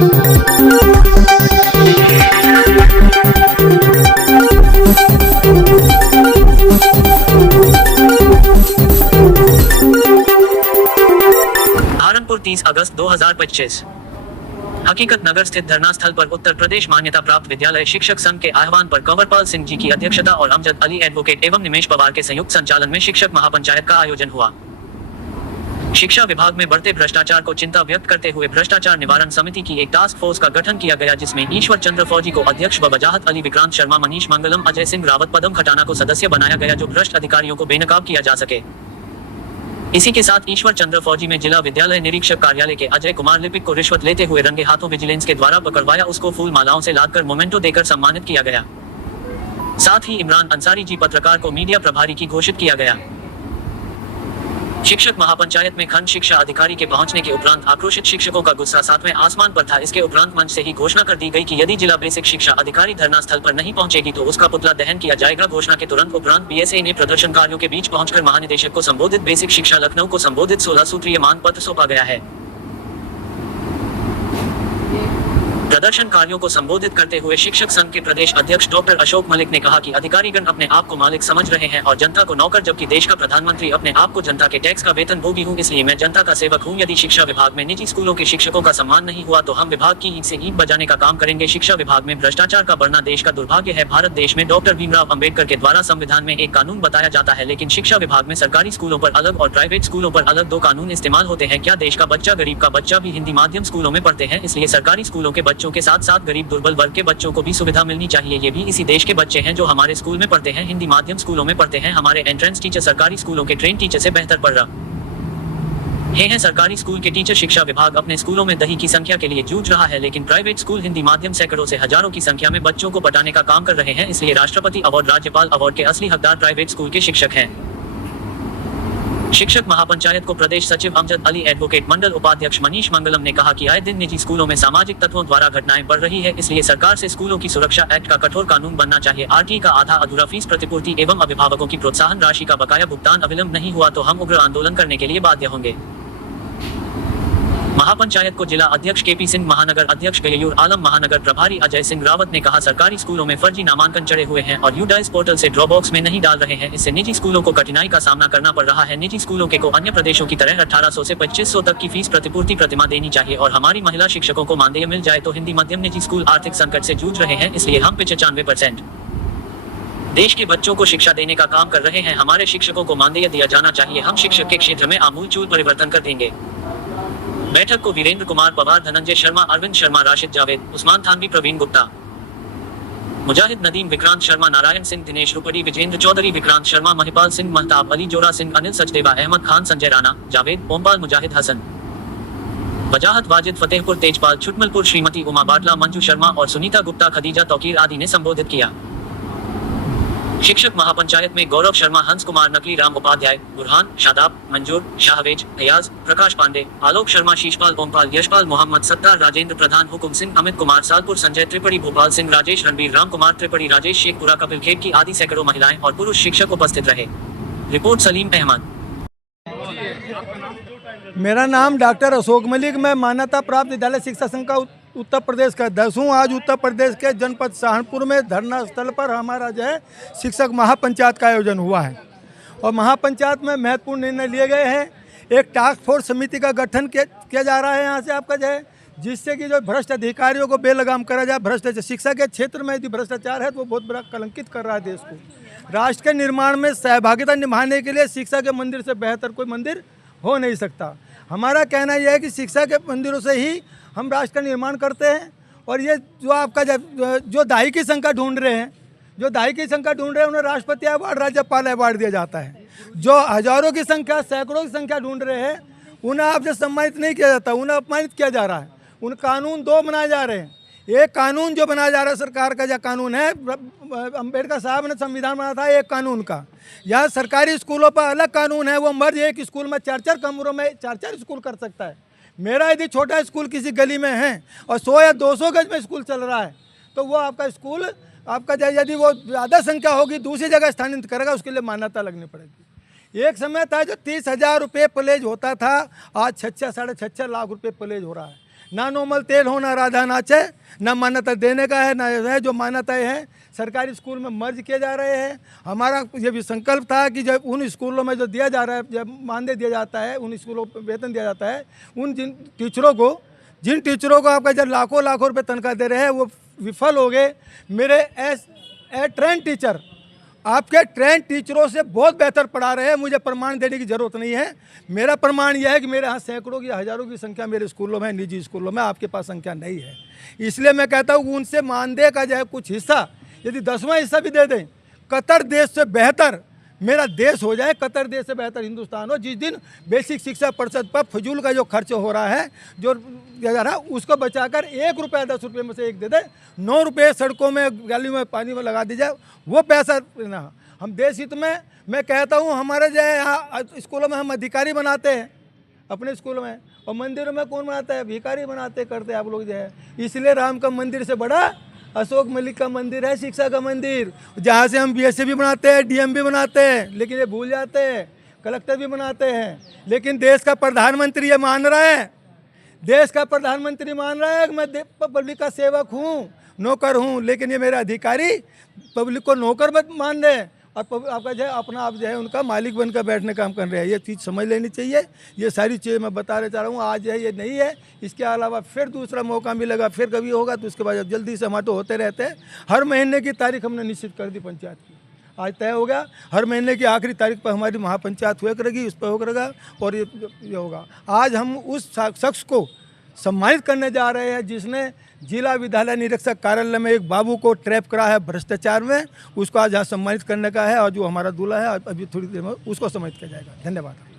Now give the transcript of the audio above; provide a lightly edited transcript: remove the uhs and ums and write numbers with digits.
सहारनपुर 30 अगस्त 2025। हकीकत नगर स्थित धरना स्थल पर उत्तर प्रदेश मान्यता प्राप्त विद्यालय शिक्षक संघ के आह्वान पर कंवरपाल सिंह जी की अध्यक्षता और अमजद अली एडवोकेट एवं निमेश पवार के संयुक्त संचालन में शिक्षक महापंचायत का आयोजन हुआ। शिक्षा विभाग में बढ़ते भ्रष्टाचार को चिंता व्यक्त करते हुए भ्रष्टाचार निवारण समिति की एक टास्क फोर्स का गठन किया गया, जिसमें ईश्वर चंद्र फौजी को अध्यक्ष व वजाहत अली, विक्रांत शर्मा, मनीष मंगलम, अजय सिंह रावत, पदम खटाना को सदस्य बनाया गया, जो भ्रष्ट अधिकारियों को बेनकाब किया जा सके। इसी के साथ ईश्वर चंद्र फौजी में जिला विद्यालय निरीक्षक कार्यालय के अजय कुमार लिपिक को रिश्वत लेते हुए रंगे हाथों विजिलेंस के द्वारा पकड़वाया, उसको फूल मालाओं से लादकर मोमेंटो देकर सम्मानित किया गया। साथ ही इमरान अंसारी जी पत्रकार को मीडिया प्रभारी की घोषित किया गया। शिक्षक महापंचायत में खंड शिक्षा अधिकारी के पहुंचने के उपरांत आक्रोशित शिक्षकों का गुस्सा सातवें आसमान पर था। इसके उपरांत मंच से ही घोषणा कर दी गई कि यदि जिला बेसिक शिक्षा अधिकारी धरना स्थल पर नहीं पहुंचेगी तो उसका पुतला दहन किया जाएगा। घोषणा के तुरंत उपरांत बीएसए ने प्रदर्शनकारियों के बीच पहुंचकर महानिदेशक को संबोधित बेसिक शिक्षा लखनऊ को संबोधित 16 सूत्रीय मांग पत्र सौंपा गया है। प्रदर्शनकारियों को संबोधित करते हुए शिक्षक संघ के प्रदेश अध्यक्ष डॉक्टर अशोक मलिक ने कहा कि अधिकारीगण अपने आप को मालिक समझ रहे हैं और जनता को नौकर, जबकि देश का प्रधानमंत्री अपने आप को जनता के टैक्स का वेतन भोगी हूं, इसलिए मैं जनता का सेवक हूं। यदि शिक्षा विभाग में निजी स्कूलों के शिक्षकों का सम्मान नहीं हुआ तो हम विभाग की ईंट से ईंट बजाने का काम करेंगे। शिक्षा विभाग में भ्रष्टाचार का बढ़ना देश का दुर्भाग्य है। भारत देश में डॉक्टर भीमराव अम्बेडकर के द्वारा संविधान में एक कानून बताया जाता है, लेकिन शिक्षा विभाग में सरकारी स्कूलों पर अलग और प्राइवेट स्कूलों पर अलग दो कानून इस्तेमाल होते हैं। क्या देश का बच्चा, गरीब का बच्चा भी हिंदी माध्यम स्कूलों में पढ़ते हैं? इसलिए सरकारी स्कूलों के बच्चों के साथ साथ गरीब दुर्बल वर्ग के बच्चों को भी सुविधा मिलनी चाहिए। ये भी इसी देश के बच्चे हैं जो हमारे स्कूल में पढ़ते हैं, हिंदी माध्यम स्कूलों में पढ़ते हैं। हमारे एंट्रेंस टीचर सरकारी स्कूलों के ट्रेन टीचर से बेहतर पढ़ रहे हैं। सरकारी स्कूल के टीचर शिक्षा विभाग अपने स्कूलों में दही की संख्या के लिए जूझ रहा है, लेकिन प्राइवेट स्कूल हिंदी माध्यम सैकड़ों से हजारों की संख्या में बच्चों को पढ़ाने का काम कर रहे हैं। इसलिए राष्ट्रपति अवार्ड, राज्यपाल अवार्ड के असली हकदार प्राइवेट स्कूल के शिक्षक हैं। शिक्षक महापंचायत को प्रदेश सचिव अमजद अली, एडवोकेट मंडल उपाध्यक्ष मनीष मंगलम ने कहा कि आए दिन निजी स्कूलों में सामाजिक तत्वों द्वारा घटनाएं बढ़ रही है, इसलिए सरकार से स्कूलों की सुरक्षा एक्ट का कठोर कानून बनना चाहिए। आरटीई का आधा अधूरा फीस प्रतिपूर्ति एवं अभिभावकों की प्रोत्साहन राशि का बकाया भुगतान अविलंब नहीं हुआ तो हम उग्र आंदोलन करने के लिए बाध्य होंगे। महापंचायत को जिला अध्यक्ष केपी सिंह, महानगर अध्यक्ष गयूर आलम, महानगर प्रभारी अजय सिंह रावत ने कहा सरकारी स्कूलों में फर्जी नामांकन चढ़े हुए हैं और यूडाइस पोर्टल से ड्रॉपबॉक्स में नहीं डाल रहे हैं। इससे निजी स्कूलों को कठिनाई का सामना करना पड़ रहा है। निजी स्कूलों को अन्य प्रदेशों की तरह 1800 से 2500 तक की फीस प्रतिपूर्ति प्रतिमाह देनी चाहिए और हमारी महिला शिक्षकों को मानदेय मिल जाए तो हिंदी मध्यम निजी स्कूल आर्थिक संकट से जूझ रहे हैं, इसलिए हम 95% देश के बच्चों को शिक्षा देने का काम कर रहे हैं। हमारे शिक्षकों को मानदेय दिया जाना चाहिए। हम शिक्षक के क्षेत्र में आमूलचूल परिवर्तन कर देंगे। बैठक को वीरेंद्र कुमार पवार, धनंजय शर्मा, अरविंद शर्मा, राशिद जावेद, उस्मान थानवी, प्रवीण गुप्ता, मुजाहिद नदीम, विक्रांत शर्मा, नारायण सिंह, दिनेश रुपड़ी, विजेंद्र चौधरी, विक्रांत शर्मा, महिपाल सिंह, महताब अली, जोरा सिंह, अनिल सचदेवा, अहमद खान, संजय राणा, जावेद, ओमपाल, मुजाहिद हसन, वजाहत वाजिद, फतेहपुर, तेजपाल, छुटमलपुर, श्रीमती उमा बाटला, मंजू शर्मा और सुनीता गुप्ता, खदीजा तौकीर आदि ने संबोधित किया। शिक्षक महापंचायत में गौरव शर्मा, हंस कुमार, नकली राम उपाध्याय, बुरहान, शादाब, मंजूर, शाहवेज, अयाज, प्रकाश पांडे, आलोक शर्मा, शीशपाल, ओमपाल, यशपाल, मोहम्मद सत्तार, राजेंद्र प्रधान, हुकुम सिंह, अमित कुमार, सालपुर, संजय त्रिपुरी, भोपाल सिंह, राजेश, रणबीर, राम कुमार त्रिपुरी, राजेश शेखपुरा, कपिल खेत की आदि सैकड़ों महिलाएं और पुरुष शिक्षक उपस्थित रहे। रिपोर्ट सलीम अहमद। मेरा नाम डॉक्टर अशोक मलिक, मैं मान्यता प्राप्त विद्यालय शिक्षा संघ का उत्तर प्रदेश का अध्यक्ष हूँ। आज उत्तर प्रदेश के जनपद सहारनपुर में धरना स्थल पर हमारा जो है शिक्षक महापंचायत का आयोजन हुआ है और महापंचायत में महत्वपूर्ण निर्णय लिए गए हैं। एक टास्क फोर्स समिति का गठन किया जा रहा है यहाँ से आपका जो है, जिससे कि जो भ्रष्ट अधिकारियों को बेलगाम करा जाए। भ्रष्टाचार शिक्षा के क्षेत्र में यदि भ्रष्टाचार है तो वो बहुत बड़ा कलंकित कर रहा है देश को। राष्ट्र के निर्माण में सहभागिता निभाने के लिए शिक्षा के मंदिर से बेहतर कोई मंदिर हो नहीं सकता। हमारा कहना यह है कि शिक्षा के मंदिरों से ही हम राष्ट्र का निर्माण करते हैं और ये जो आपका जो दाही की संख्या ढूंढ रहे हैं उन्हें राष्ट्रपति अवार्ड, राज्यपाल अवार्ड दिया जाता है। जो हजारों की संख्या, सैकड़ों की संख्या ढूंढ रहे हैं उन्हें आपसे सम्मानित नहीं किया जाता, उन्हें अपमानित किया जा रहा है। उन कानून दो बनाए जा रहे हैं। एक कानून जो बनाया जा रहा है सरकार का जो कानून है, अम्बेडकर साहब ने संविधान बनाया था एक कानून का। यहाँ सरकारी स्कूलों पर अलग कानून है, वो मर्ज एक स्कूल में 4-4 कमरों में 4-4 स्कूल कर सकता है। मेरा यदि छोटा स्कूल किसी गली में है और 100 या 200 गज में स्कूल चल रहा है तो वो आपका स्कूल आपका यदि वो ज़्यादा संख्या होगी दूसरी जगह स्थानांतरित करेगा, उसके लिए मान्यता लगनी पड़ेगी। एक समय था जो 30,000 रुपये प्लेज होता था, आज 6-6 साढ़े 6 लाख रुपये प्लेज हो रहा है। ना नॉर्मल तेल हो, ना राधा नाचे, ना मान्यता देने का है, ना है जो मान्यताएं हैं सरकारी स्कूल में मर्ज किए जा रहे हैं। हमारा ये भी संकल्प था कि जब उन स्कूलों में जो दिया जा रहा है, जब मानदेय दिया जाता है, उन स्कूलों को वेतन दिया जाता है, जिन टीचरों को आपका जब लाखों लाखों रुपए तनख्वाह दे रहे हैं वो विफल हो गए। मेरे ट्रेन टीचर आपके ट्रेन टीचरों से बहुत बेहतर पढ़ा रहे हैं, मुझे प्रमाण देने की ज़रूरत नहीं है। मेरा प्रमाण यह है कि मेरे यहाँ सैकड़ों की हज़ारों की संख्या मेरे स्कूलों में, निजी स्कूलों में, आपके पास संख्या नहीं है। इसलिए मैं कहता हूँ उनसे मानदेय का जो है कुछ हिस्सा, यदि 10वां हिस्सा भी दे दें, कतर देश से बेहतर मेरा देश हो जाए, कतर देश से बेहतर हिंदुस्तान हो। जिस दिन बेसिक शिक्षा परिषद पर फजूल का जो खर्च हो रहा है, जो दिया जा रहा है, उसको बचाकर 1 रुपया 10 रुपये में से एक दे दे, 9 रुपये सड़कों में, गली में, पानी में लगा दी जाए, वो पैसा ना। हम देश हित में मैं कहता हूँ, हमारे जो है यहाँ स्कूलों में हम अधिकारी बनाते हैं अपने स्कूलों में, और मंदिरों में कौन बनाता है? भिखारी बनाते करते आप लोग जो है। इसलिए राम का मंदिर से बड़ा अशोक मलिक का मंदिर है, शिक्षा का मंदिर, जहाँ से हम बीएससी भी बनाते हैं, डीएम भी बनाते हैं, लेकिन ये भूल जाते हैं, कलेक्टर भी बनाते हैं। लेकिन देश का प्रधानमंत्री ये मान रहा है, देश का प्रधानमंत्री मान रहा है कि मैं पब्लिक का सेवक हूँ, नौकर हूँ, लेकिन ये मेरा अधिकारी पब्लिक को नौकर मत मान रहे और आपका जो है अपना आप जो है उनका मालिक बनकर बैठने काम कर रहे हैं। ये चीज़ समझ लेनी चाहिए। ये सारी चीज़ें मैं बता चाह रहा हूँ। आज है ये नहीं है, इसके अलावा फिर दूसरा मौका मिलेगा, फिर कभी होगा तो उसके बाद जल्दी से हमारे तो होते रहते हैं। हर महीने की तारीख हमने निश्चित कर दी पंचायत की, आज तय हो गया। हर महीने की आखिरी तारीख पर हमारी महापंचायत हुआ करेगी, उस पर हो करेगा और ये होगा। आज हम उस शख्स को सम्मानित करने जा रहे हैं जिसने जिला विद्यालय निरीक्षक कार्यालय में एक बाबू को ट्रैप करा है भ्रष्टाचार में। उसको आज यहाँ सम्मानित करने का है और जो हमारा दूल्हा है अभी थोड़ी देर में उसको सम्मानित किया जाएगा। धन्यवाद।